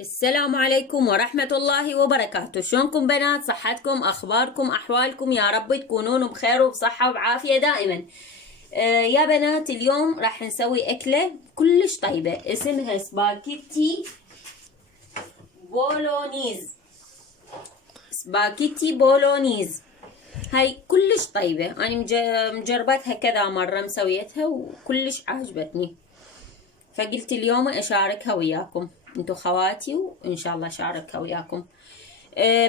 السلام عليكم ورحمة الله وبركاته. شلونكم بنات؟ صحتكم، أخباركم، أحوالكم؟ يا رب تكونون بخير وبصحة وبعافية دائما. يا بنات، اليوم راح نسوي أكلة كلش طيبة اسمها سباكيتي بولونيز. سباكيتي بولونيز هاي كلش طيبة، أنا مجربتها كذا مرة، مسويتها وكلش عجبتني، فقلت اليوم أشاركها وياكم، انتو خواتي، وإن شاء الله أشاركها وياكم.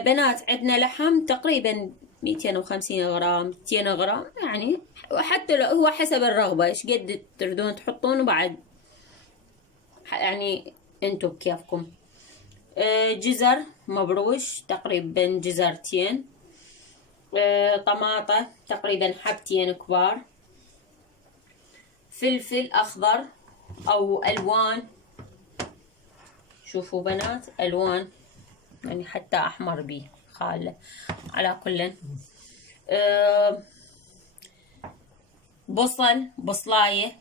بنات، عندنا لحم تقريبا 250 غرام 200 غرام، يعني حتى لو هو حسب الرغبة ايش قد تردون تحطون، وبعد يعني انتو بكيفكم. جزر مبروش تقريبا جزرتين، طماطة تقريبا حبتين كبار، فلفل أخضر أو ألوان، شوفوا بنات ألوان، يعني حتى أحمر بيه خاله. على كل بصلاية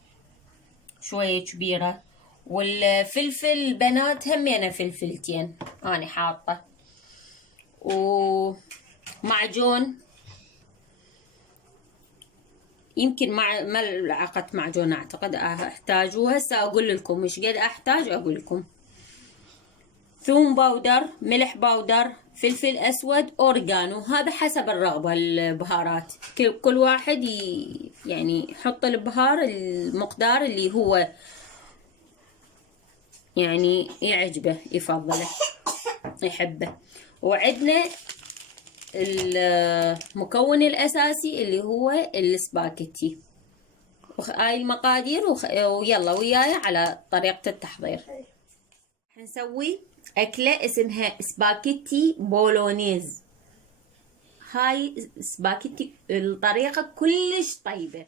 شوية كبيرة، والفلفل بنات همينة فلفلتين أنا حاطة، ومعجون يمكن ملعقة معجون أعتقد أحتاج، وهسه أقول لكم مش قد أحتاج أقول لكم. ثوم باودر، ملح باودر، فلفل أسود، أوريجانو، هذا حسب الرغبة البهارات، كل واحد يعني يحط البهار المقدار اللي هو يعني يعجبه يفضله يحبه. وعندنا المكون الأساسي اللي هو السباكيتي، هاي المقادير ويلا وياي على طريقة التحضير. حنسوي أكلة اسمها سباكيتي بولونيز. هاي سباكيتي الطريقة كلش طيبة،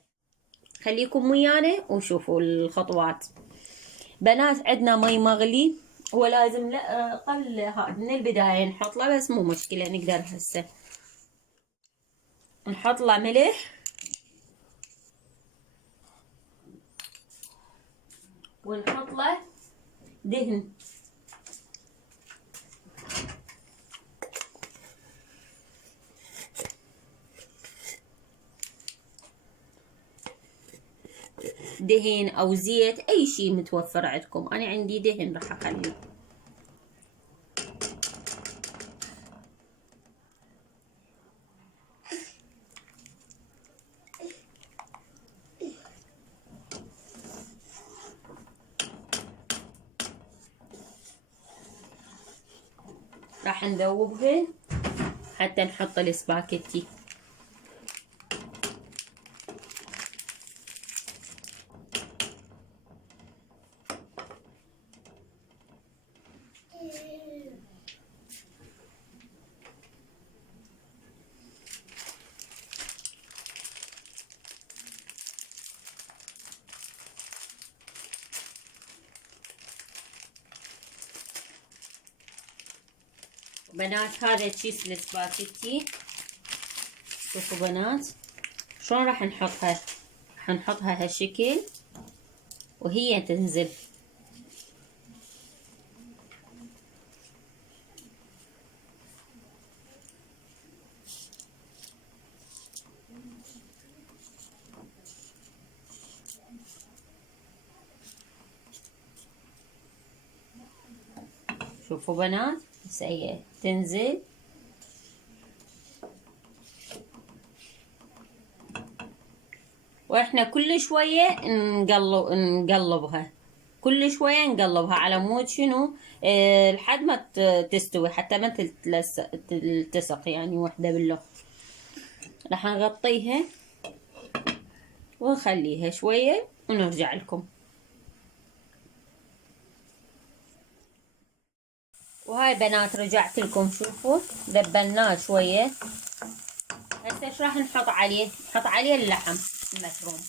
خليكم ويانا وشوفوا الخطوات. بنات، عندنا مي مغلي، هو لازم لا أقل من البداية نحط له، بس مو مشكلة نقدر هسه نحط له ملح ونحط له دهن. دهن او زيت، اي شيء متوفر عندكم، انا عندي دهن راح اخليه. راح نذوبها حتى نحط السباكيتي. بنات، هذا كيس السباكيتي، شوفوا بنات شلون راح نحطها. راح نحطها هالشكل وهي تنزل. شوفوا بنات هي تنزل، واحنا كل شوية نقلبها، كل شوية نقلبها على مود شنو، لحد ما تستوي، حتى ما تلتصق يعني وحدة بالأخرى. راح نغطيها ونخليها شوية ونرجع لكم. وهاي بنات رجعت لكم، شوفوا ذبلناه شوية. هسه ايش راح نحط عليه؟ نحط عليه اللحم المفروم.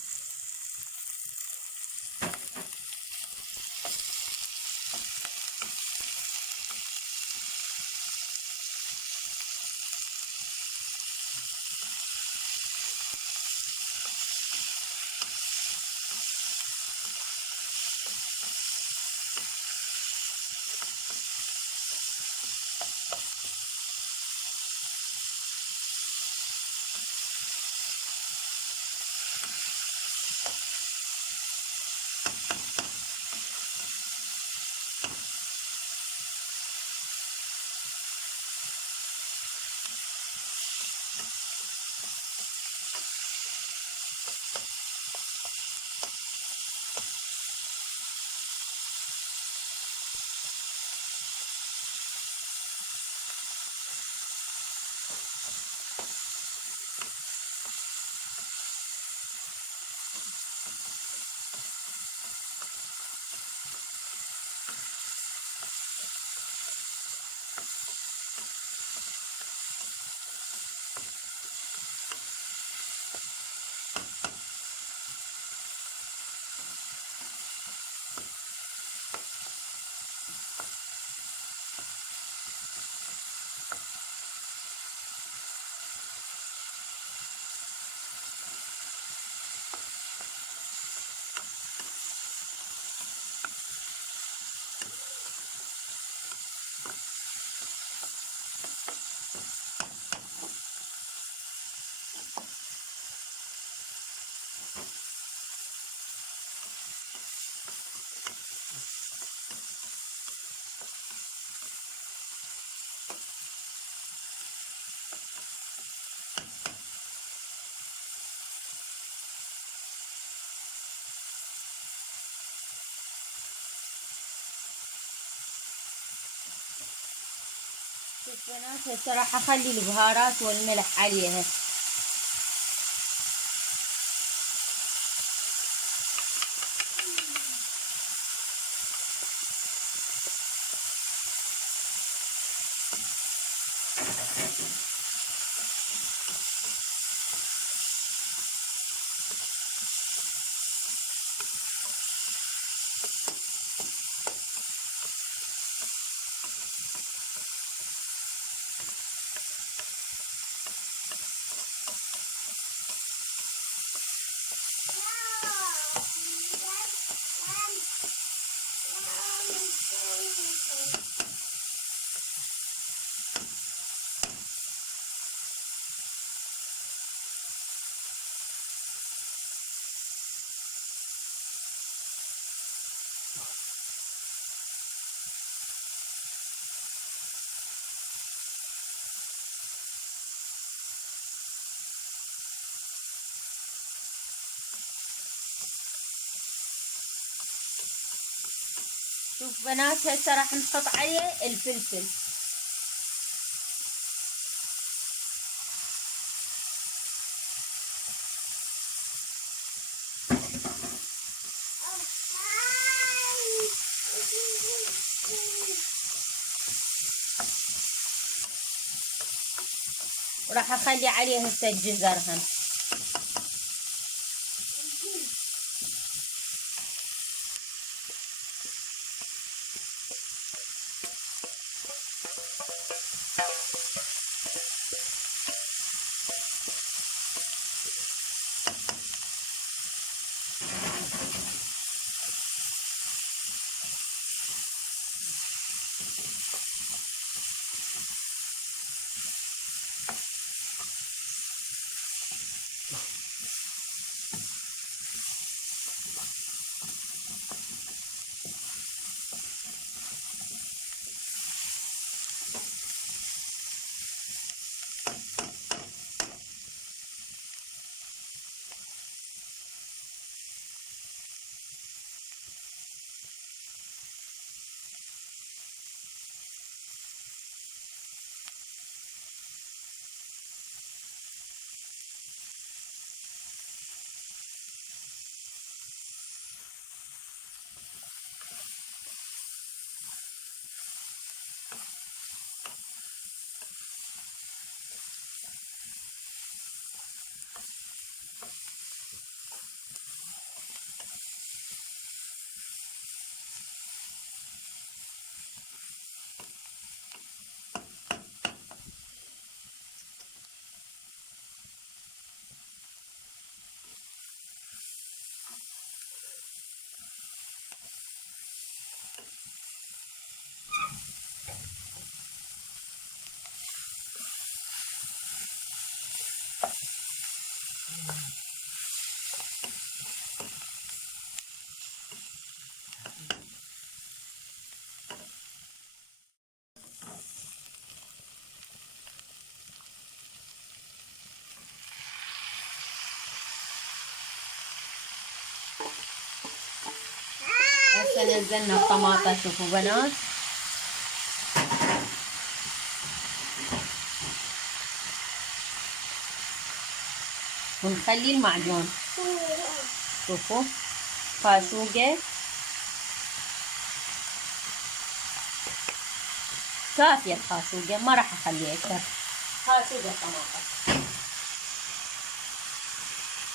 شوف بنات هسه راح اخلي البهارات والملح عليها. شوف بنات هسه راح نحط عليه الفلفل. وراح اخلي عليه هسه الجزر هم. هسه نزلنا الطماطة. شوفوا بنات ونخلي المعجون. شوفوا خاشوقة كافية، الخاشوقة ما راح اخلي اكثر. خاشوقة طماطة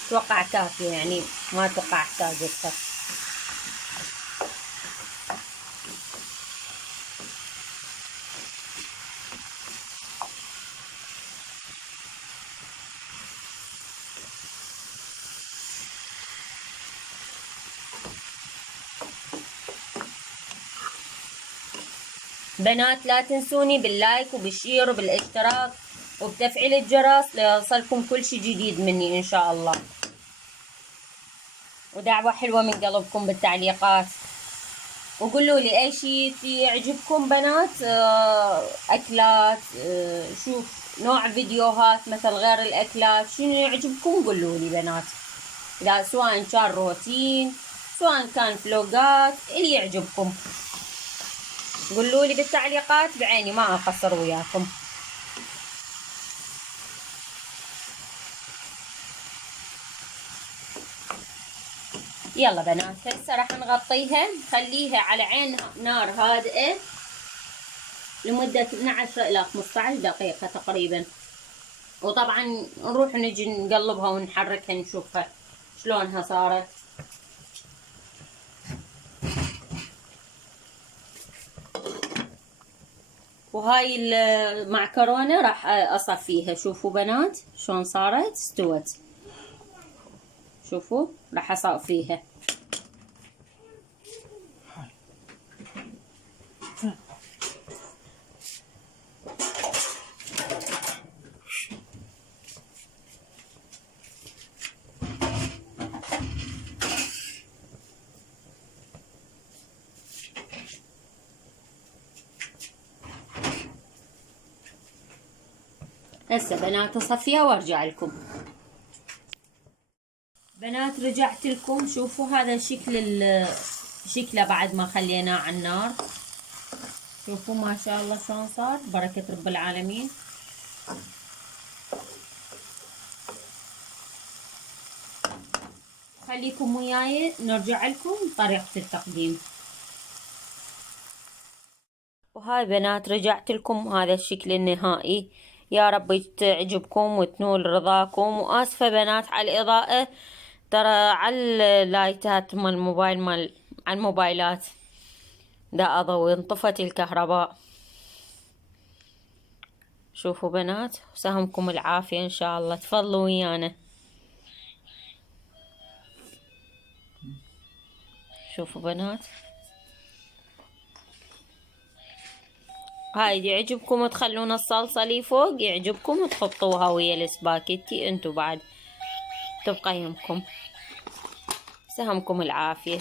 اتوقع كافية، يعني ما اتوقع احتاج اكثر. بنات لا تنسوني باللايك وبالشير وبالاشتراك وبتفعيل الجرس ليوصلكم كل شي جديد مني ان شاء الله. ودعوة حلوة من قلبكم بالتعليقات، وقولوا لي اي شي يعجبكم بنات، اكلات، شوف نوع فيديوهات مثل غير الاكلات شنو يعجبكم قولوا لي بنات. اذا سواء كان روتين سواء كان فلوقات اللي يعجبكم. قولوا لي بالتعليقات، بعيني ما اقصر وياكم. يلا بنات، هسه راح نغطيها نخليها على عين نار هادئة لمدة 12 إلى 15 دقيقة تقريبا. وطبعا نروح نجي نقلبها ونحركها نشوفها شلونها صارت. وهاي المعكرونة راح اصفيها. شوفوا بنات شلون صارت، استوت. شوفوا راح اصفيها. هسه بنات اصفيها وارجع لكم. بنات رجعت لكم. شوفوا هذا شكله بعد ما خليناه على النار. شوفوا ما شاء الله شلون صار، بركة رب العالمين. خليكم وياي نرجع لكم طريقة التقديم. وهاي بنات رجعت لكم، هذا الشكل النهائي. يا رب تعجبكم وتنول رضاكم. وآسفة بنات على الإضاءة، ترى على اللايتات مال الموبايل على الموبايلات دا أضوي انطفت الكهرباء. شوفوا بنات، سهمكم العافية إن شاء الله. تفضلوا ويانا. شوفوا بنات، هاي يعجبكم تخلون الصلصة لي فوق، يعجبكم وتحطوها ويا السباكيتي. انتو بعد تبقى يمكم. سهمكم العافية.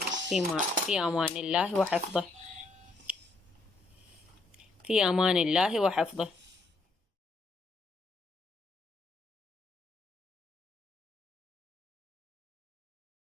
في أمان الله وحفظه. في أمان الله وحفظه.